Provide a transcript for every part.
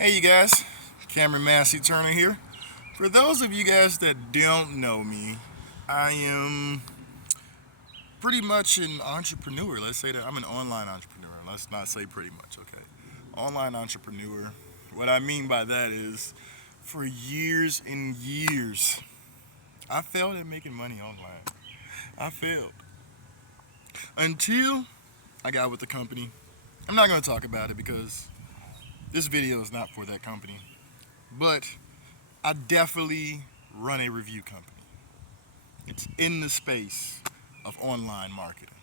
Hey you guys, Cameron Massey-Turner here. For those of you guys that don't know me, I am pretty much an entrepreneur. Let's say that I'm an online entrepreneur. Let's not say pretty much, okay? Online entrepreneur. What I mean by that is for years and years, I failed at making money online. I failed until I got with the company. I'm not going to talk about it because this video is not for that company. But I definitely run a review company. It's in the space of online marketing.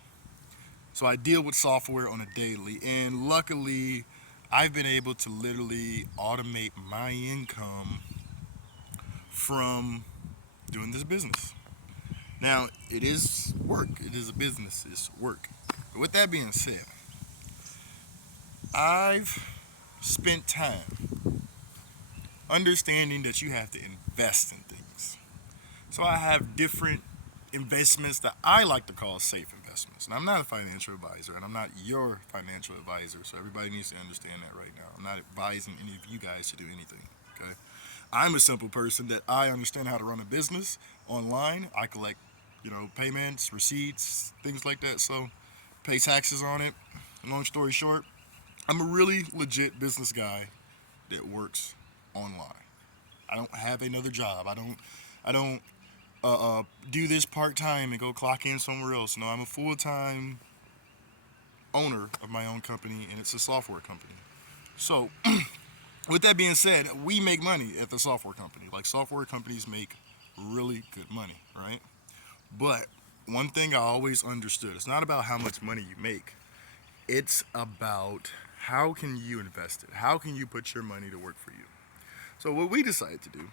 So I deal with software on a daily, and luckily, I've been able to literally automate my income from doing this business. Now, it is work, it is a business, it's work. But with that being said, I've spent time understanding that you have to invest in things. So I have different investments that I like to call safe investments. And I'm not a financial advisor, and I'm not your financial advisor, so everybody needs to understand that right now. I'm not advising any of you guys to do anything, okay? I'm a simple person that I understand how to run a business online. I collect, payments, receipts, things like that, so pay taxes on it. Long story short, I'm a really legit business guy that works online. I don't have another job. I don't do this part time and go clock in somewhere else. No, I'm a full time owner of my own company, and it's a software company. So, with that being said, we make money at the software company. Like, software companies make really good money, right? But one thing I always understood, it's not about how much money you make, it's about how can you invest it? How can you put your money to work for you? So, what we decided to do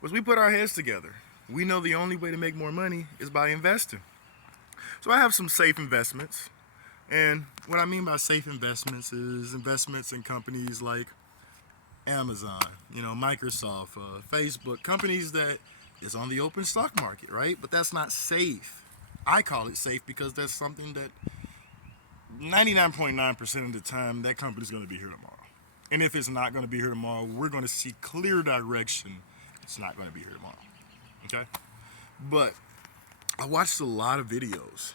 was we put our heads together. We know the only way to make more money is by investing. So I have some safe investments. And what I mean by safe investments is investments in companies like Amazon, Microsoft, Facebook, companies that is on the open stock market, right? But that's not safe. I call it safe because that's something that 99.9% of the time that company's going to be here tomorrow. And if it's not going to be here tomorrow, we're going to see clear direction. It's not going to be here tomorrow. Okay? But I watched a lot of videos,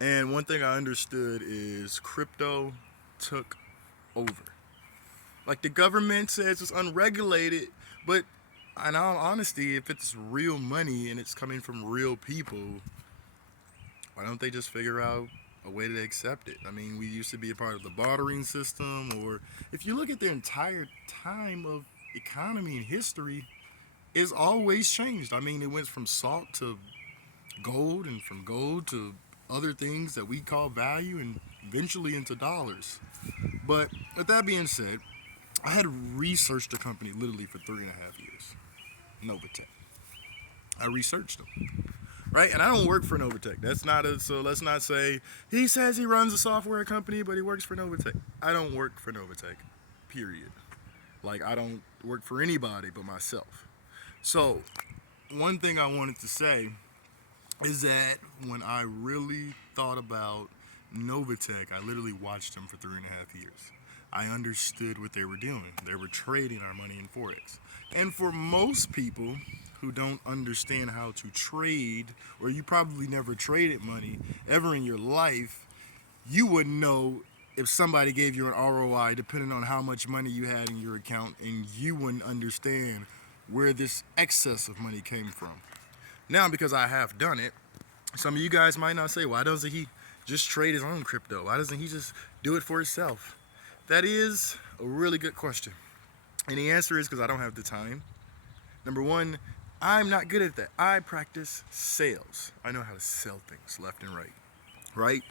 and one thing I understood is crypto took over. Like, the government says it's unregulated, but in all honesty, if it's real money and it's coming from real people, why don't they just figure out a way to accept it? I mean, we used to be a part of the bartering system, or if you look at the entire time of economy and history, it's always changed. I mean, it went from salt to gold, and from gold to other things that we call value, and eventually into dollars. But with that being said, I had researched the company literally for 3.5 years. Novatech. I researched them, right? And I don't work for Novatech. That's not a, so let's not say he says he runs a software company, but he works for Novatech. I don't work for Novatech, period. Like, I don't work for anybody but myself. So, one thing I wanted to say is that when I really thought about Novatech, I literally watched them for 3.5 years. I understood what they were doing. They were trading our money in Forex. And for most people who don't understand how to trade, or you probably never traded money ever in your life, you wouldn't know if somebody gave you an ROI depending on how much money you had in your account, and you wouldn't understand where this excess of money came from. Now, because I have done it, some of you guys might not say, why doesn't he just trade his own crypto? Why doesn't he just do it for himself? That is a really good question. And the answer is because I don't have the time. Number one, I'm not good at that. I practice sales. I know how to sell things left and right, right?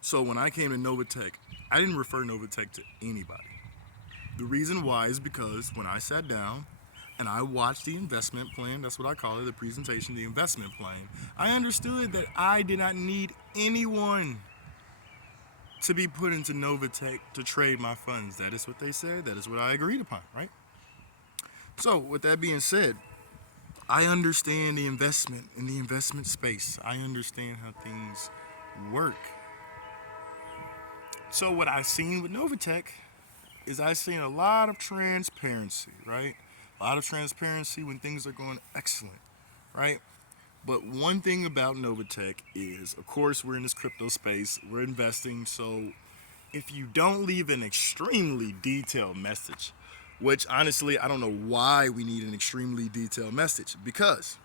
So when I came to Novatech, I didn't refer Novatech to anybody. The reason why is because when I sat down and I watched the investment plan, that's what I call it, the presentation, the investment plan, I understood that I did not need anyone to be put into Novatech to trade my funds. That is what they said. That is what I agreed upon, right? So, with that being said, I understand the investment in the investment space. I understand how things work. So, what I've seen with Novatech, is I've seen a lot of transparency, right? A lot of transparency when things are going excellent, right? But one thing about Novatech is, of course, we're in this crypto space, we're investing, so if you don't leave an extremely detailed message, which honestly, I don't know why we need an extremely detailed message, because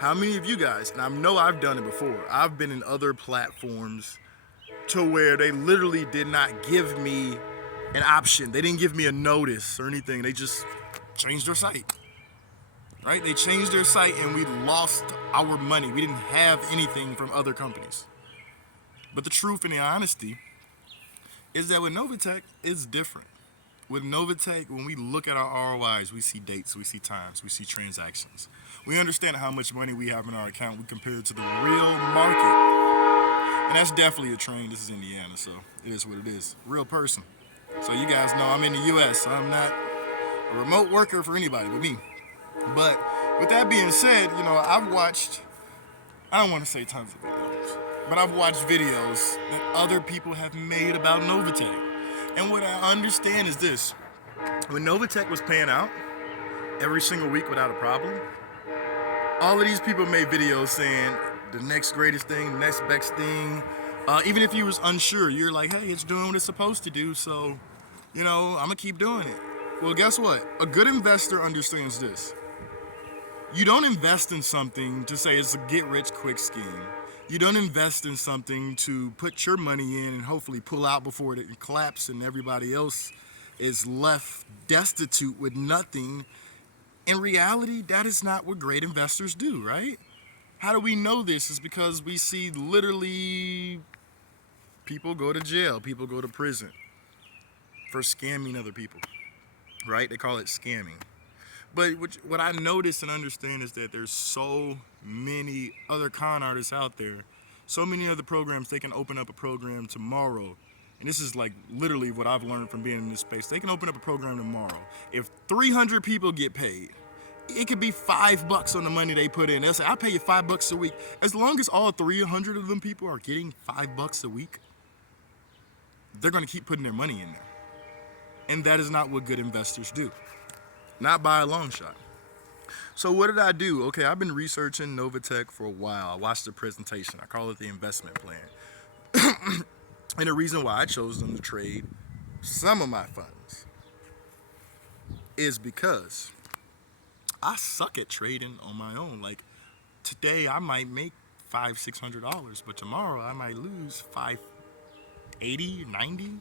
how many of you guys, and I know I've done it before, I've been in other platforms to where they literally did not give me an option. They didn't give me a notice or anything. They just changed their site, right? They changed their site and we lost our money. We didn't have anything from other companies. But the truth and the honesty is that with Novatech, it's different. With Novatech, when we look at our ROIs, we see dates, we see times, we see transactions. We understand how much money we have in our account. We compare it to the real market. And that's definitely a train. This is Indiana, so it is what it is. Real person. So you guys know I'm in the US, so I'm not a remote worker for anybody but me. But with that being said, I've watched, I don't want to say tons of videos, but I've watched videos that other people have made about Novatech. And what I understand is this: when Novatech was paying out every single week without a problem, all of these people made videos saying the next greatest thing, the next best thing. Even if you was unsure, you're like, hey, it's doing what it's supposed to do, so, I'm going to keep doing it. Well, guess what? A good investor understands this. You don't invest in something to say it's a get-rich-quick scheme. You don't invest in something to put your money in and hopefully pull out before it collapses and everybody else is left destitute with nothing. In reality, that is not what great investors do, right? How do we know this? Is because we see literally people go to jail, people go to prison for scamming other people, right? They call it scamming. But what I notice and understand is that there's so many other con artists out there, so many other programs. They can open up a program tomorrow. And this is like literally what I've learned from being in this space. They can open up a program tomorrow. If 300 people get paid, it could be $5 on the money they put in. They'll say, I'll pay you $5 a week. As long as all 300 of them people are getting $5 a week, they're going to keep putting their money in there. And that is not what good investors do. Not by a long shot. So what did I do? Okay, I've been researching Novatech for a while. I watched the presentation. I call it the investment plan. And the reason why I chose them to trade some of my funds is because I suck at trading on my own. Like today I might make $500-$600, but tomorrow I might lose $580, $90.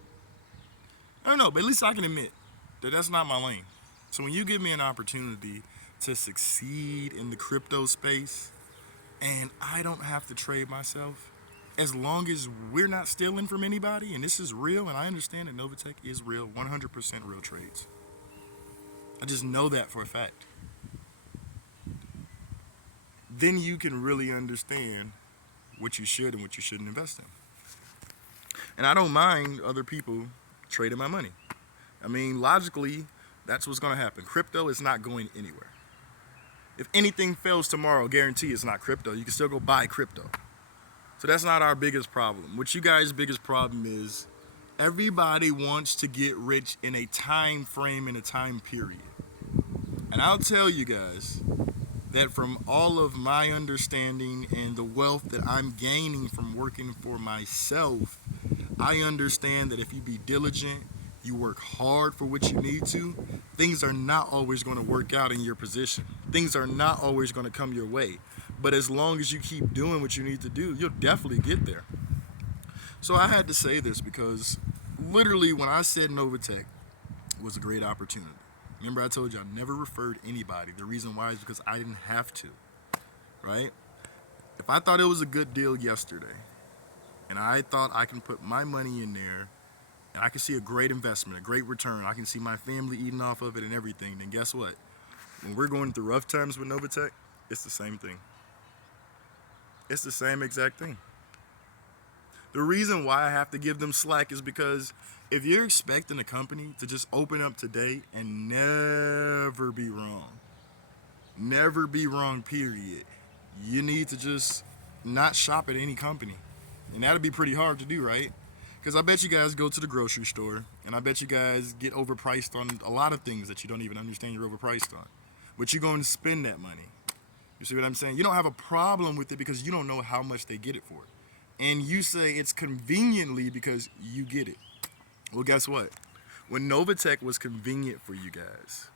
I don't know, but at least I can admit that that's not my lane. So when you give me an opportunity to succeed in the crypto space and I don't have to trade myself, as long as we're not stealing from anybody and this is real, and I understand that Novatech is real, 100% real trades. I just know that for a fact. Then you can really understand what you should and what you shouldn't invest in. And I don't mind other people trading my money. I mean, logically, that's what's going to happen. Crypto is not going anywhere. If anything fails tomorrow, guarantee it's not crypto. You can still go buy crypto. So that's not our biggest problem. What you guys' biggest problem is everybody wants to get rich in a time frame, in a time period. And I'll tell you guys that from all of my understanding and the wealth that I'm gaining from working for myself, I understand that if you be diligent, you work hard for what you need to, things are not always going to work out in your position. Things are not always going to come your way. But as long as you keep doing what you need to do, you'll definitely get there. So I had to say this because literally when I said Novatech was a great opportunity, remember I told you I never referred anybody. The reason why is because I didn't have to, right? If I thought it was a good deal yesterday and I thought I can put my money in there and I can see a great investment, a great return, I can see my family eating off of it and everything, then guess what? When we're going through rough times with Novatech, it's the same thing. It's the same exact thing. The reason why I have to give them slack is because if you're expecting a company to just open up today and never be wrong, period, you need to just not shop at any company. And that'll be pretty hard to do, right? Because I bet you guys go to the grocery store And I bet you guys get overpriced on a lot of things that you don't even understand you're overpriced on. But you're going to spend that money. You see what I'm saying? You don't have a problem with it because you don't know how much they get it for. And you say it's conveniently because you get it. Well, guess what? When Novatech was convenient for you guys,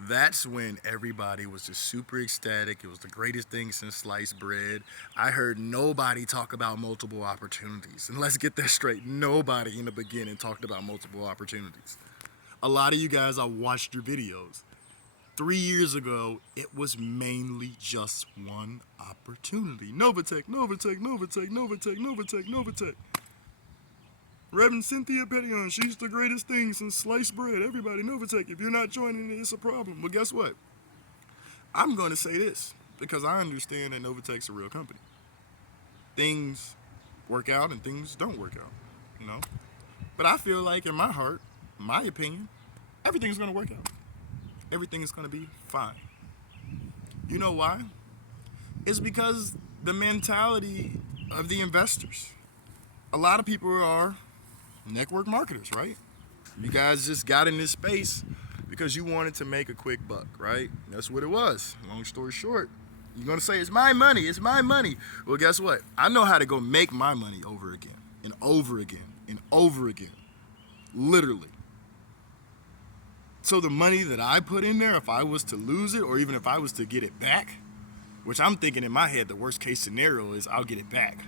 that's when everybody was just super ecstatic. It was the greatest thing since sliced bread. I heard nobody talk about multiple opportunities. And let's get that straight. Nobody in the beginning talked about multiple opportunities. A lot of you guys, I watched your videos. 3 years ago, it was mainly just one opportunity. Novatech, Novatech, Novatech, Novatech, Novatech, Novatech. Reverend Cynthia Pettion, she's the greatest thing since sliced bread. Everybody, Novatech, if you're not joining it, it's a problem. But guess what? I'm going to say this because I understand that Novatech's a real company. Things work out and things don't work out, you know? But I feel like in my heart, my opinion, everything's going to work out. Everything is going to be fine. You know why? It's because the mentality of the investors. A lot of people are network marketers, right? You guys just got in this space because you wanted to make a quick buck, right? That's what it was. Long story short, you're going to say, it's my money, it's my money. Well, guess what? I know how to go make my money over again and over again and over again. Literally. So the money that I put in there, if I was to lose it or even if I was to get it back, which I'm thinking in my head the worst case scenario is I'll get it back.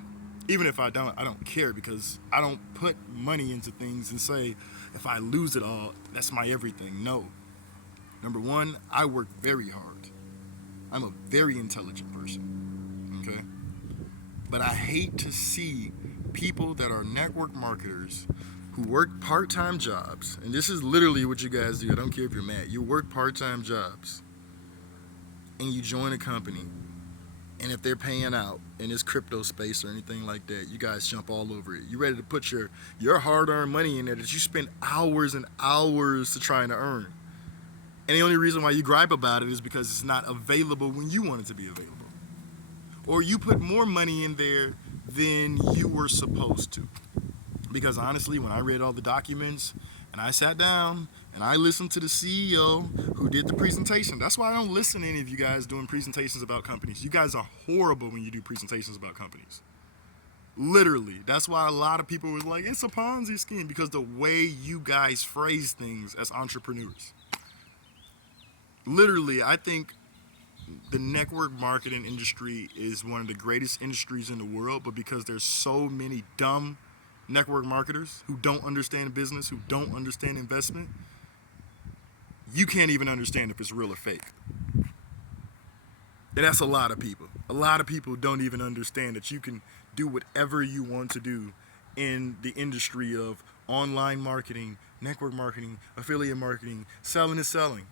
Even if I don't care because I don't put money into things and say, if I lose it all, that's my everything. No. Number one, I work very hard. I'm a very intelligent person, okay? But I hate to see people that are network marketers who work part-time jobs, and this is literally what you guys do. I don't care if you're mad. You work part-time jobs, and you join a company, and if they're paying out in this crypto space or anything like that, you guys jump all over it. You're ready to put your hard-earned money in there that you spend hours and hours to trying to earn. And the only reason why you gripe about it is because it's not available when you want it to be available. Or you put more money in there than you were supposed to. Because honestly, when I read all the documents and I sat down and I listened to the CEO who did the presentation. That's why I don't listen to any of you guys doing presentations about companies. You guys are horrible when you do presentations about companies. Literally. That's why a lot of people were like, it's a Ponzi scheme, because the way you guys phrase things as entrepreneurs. Literally, I think the network marketing industry is one of the greatest industries in the world, but because there's so many dumb network marketers who don't understand business, who don't understand investment, you can't even understand if it's real or fake. And that's a lot of people. A lot of people don't even understand that you can do whatever you want to do in the industry of online marketing, network marketing, affiliate marketing, selling and selling.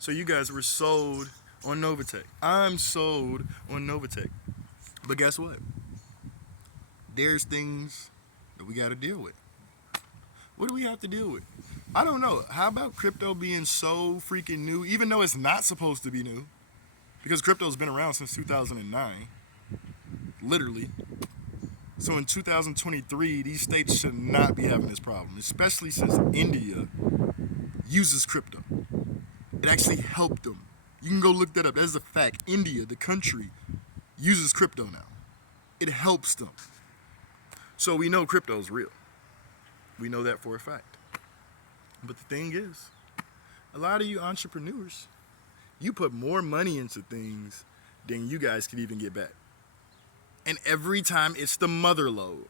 So you guys were sold on Novatech. I'm sold on Novatech. But guess what? There's things that we got to deal with. What do we have to deal with? I don't know. How about crypto being so freaking new, even though it's not supposed to be new? Because crypto's been around since 2009, literally. So in 2023, these states should not be having this problem, especially since India uses crypto. It actually helped them. You can go look that up. That's a fact. India, the country, uses crypto now. It helps them. So we know crypto is real. We know that for a fact. But the thing is, a lot of you entrepreneurs, you put more money into things than you guys could even get back. And every time it's the mother load.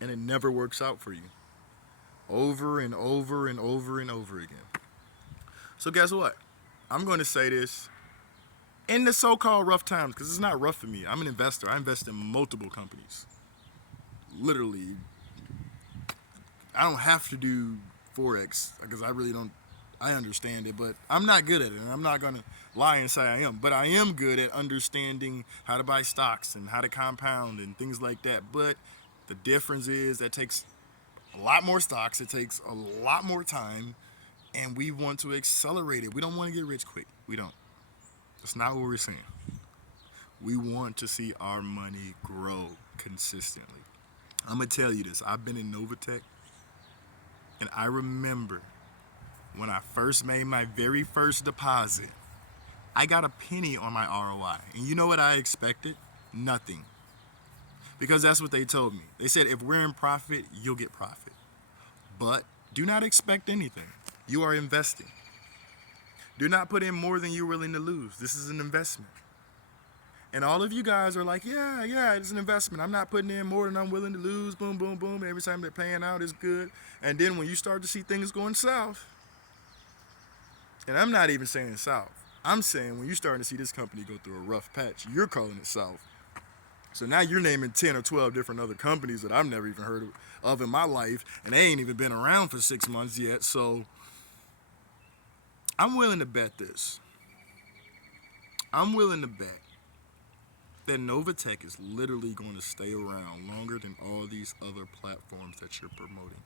And it never works out for you. Over and over and over and over again. So guess what? I'm going to say this in the so-called rough times, because it's not rough for me. I'm an investor. I invest in multiple companies. Literally, I don't have to do Forex because I really don't. I understand it, but I'm not good at it, and I'm not going to lie and say I am. But I am good at understanding how to buy stocks and how to compound and things like that. But the difference is that takes a lot more stocks. It takes a lot more time, and we want to accelerate it. We don't want to get rich quick. We don't. That's not what we're saying. We want to see our money grow consistently. I'm going to tell you this. I've been in Novatech And I remember when I first made my very first deposit, I got a penny on my ROI. And you know what I expected? Nothing. Because that's what they told me. They said, if we're in profit, you'll get profit. But do not expect anything. You are investing. Do not put in more than you're willing to lose. This is an investment. And all of you guys are like, yeah, it's an investment. I'm not putting in more than I'm willing to lose. Boom, boom, boom. Every time they're paying out is good. And then when you start to see things going south, and I'm not even saying south, I'm saying when you're starting to see this company go through a rough patch, you're calling it south. So now you're naming 10 or 12 different other companies that I've never even heard of in my life, and they ain't even been around for 6 months yet. So I'm willing to bet this. I'm willing to bet that Novatech is literally going to stay around longer than all these other platforms that you're promoting.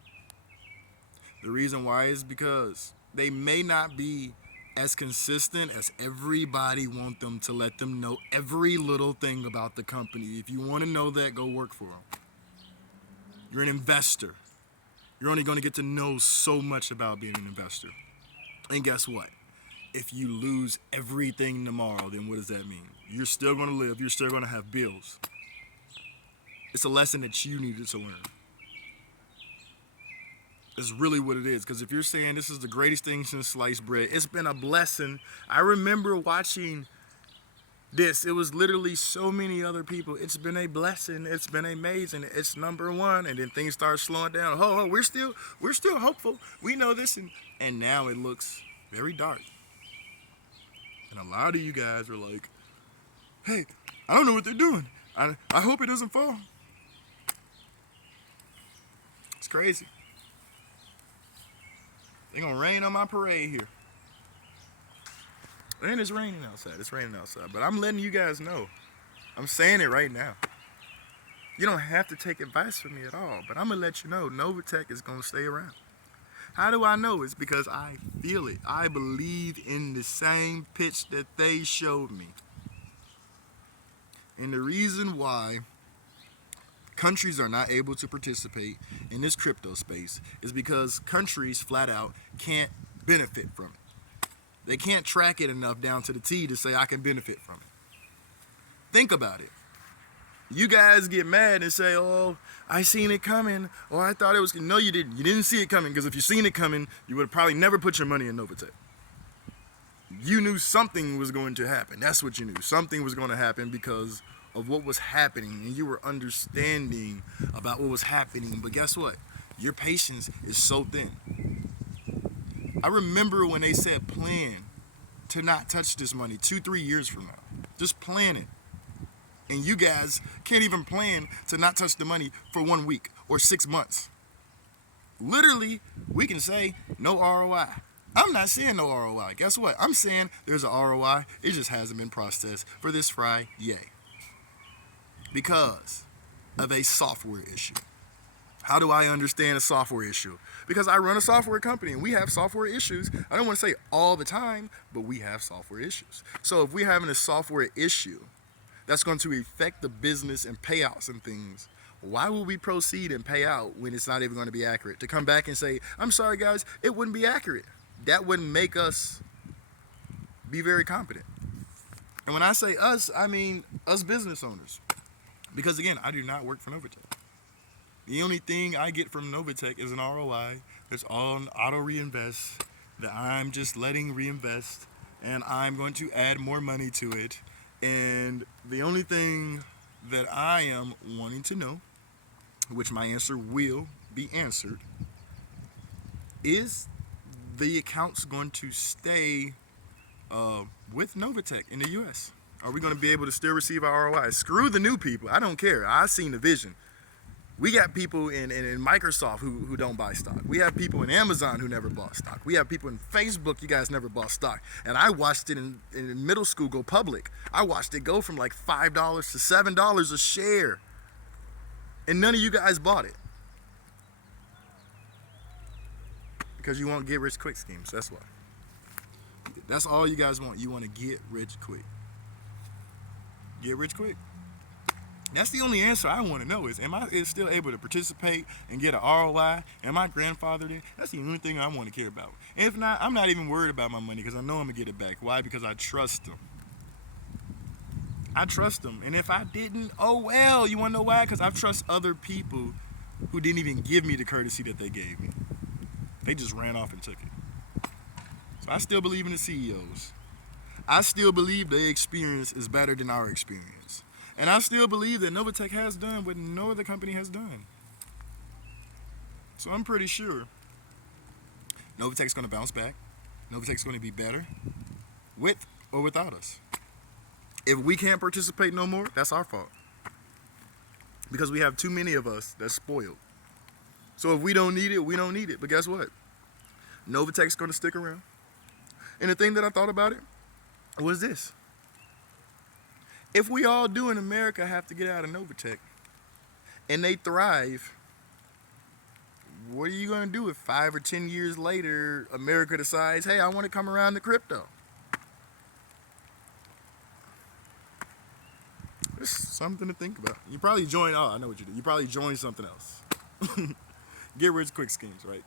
The reason why is because they may not be as consistent as everybody want them to let them know every little thing about the company. If you want to know that, go work for them. You're an investor. You're only going to get to know so much about being an investor. And guess what? If you lose everything tomorrow, then what does that mean? You're still going to live. You're still going to have bills. It's a lesson that you needed to learn. It's really what it is. Because if you're saying this is the greatest thing since sliced bread, it's been a blessing. I remember watching this. It was literally so many other people. It's been a blessing. It's been amazing. It's number one. And then things start slowing down. We're still hopeful. We know this. And now it looks very dark. And a lot of you guys are like, hey, I don't know what they're doing. I hope it doesn't fall. It's crazy. They're going to rain on my parade here. And it's raining outside. But I'm letting you guys know. I'm saying it right now. You don't have to take advice from me at all. But I'm going to let you know Novatech is going to stay around. How do I know? It's because I feel it. I believe in the same pitch that they showed me. And the reason why countries are not able to participate in this crypto space is because countries flat out can't benefit from it. They can't track it enough down to the T to say I can benefit from it. Think about it. You guys get mad and say, oh, I seen it coming, or I thought it was. No, you didn't. You didn't see it coming, because if you seen it coming, you would have probably never put your money in Novatech. You knew something was going to happen. That's what you knew. Something was going to happen because of what was happening, and you were understanding about what was happening. But guess what? Your patience is so thin. I remember when they said plan to not touch this money 2-3 years from now. Just plan it. And you guys can't even plan to not touch the money for 1 week or 6 months. Literally, we can say no ROI. I'm not saying no ROI. Guess what? I'm saying there's an ROI. It just hasn't been processed for this Friday. Because of a software issue. How do I understand a software issue? Because I run a software company and we have software issues. I don't want to say all the time, but we have software issues. So if we're having a software issue that's going to affect the business and payouts and things, why would we proceed and pay out when it's not even going to be accurate? To come back and say, I'm sorry guys, it wouldn't be accurate. That wouldn't make us be very competent. And when I say us, I mean us business owners. Because again, I do not work for Novatech. The only thing I get from Novatech is an ROI that's all an auto reinvest that I'm just letting reinvest, and I'm going to add more money to it. And the only thing that I am wanting to know, which my answer will be answered, is the accounts going to stay with Novatech in the U.S.? Are we going to be able to still receive our ROI? Screw the new people. I don't care. I seen the vision. We got people in Microsoft who don't buy stock. We have people in Amazon who never bought stock. We have people in Facebook, you guys never bought stock. And I watched it in middle school go public. I watched it go from like $5 to $7 a share. And none of you guys bought it. Because you want get rich quick schemes, that's why. That's all you guys want. You want to get rich quick. Get rich quick. That's the only answer I want to know is, am I still able to participate and get an ROI? Am I grandfathered in? That's the only thing I want to care about. And if not, I'm not even worried about my money because I know I'm going to get it back. Why? Because I trust them. I trust them. And if I didn't, oh well. You want to know why? Because I trust other people who didn't even give me the courtesy that they gave me. They just ran off and took it. So I still believe in the CEOs. I still believe their experience is better than our experience. And I still believe that Novatech has done what no other company has done. So I'm pretty sure Novatech's going to bounce back. Novatech's going to be better with or without us. If we can't participate no more, that's our fault. Because we have too many of us that's spoiled. So if we don't need it, we don't need it. But guess what? Novatech's going to stick around. And the thing that I thought about it was this. If we all do in America have to get out of Novatech and they thrive, what are you going to do if 5 or 10 years later America decides, hey, I want to come around to crypto? It's something to think about. You probably join, oh, I know what you do. You probably join something else. Get rich quick schemes, right?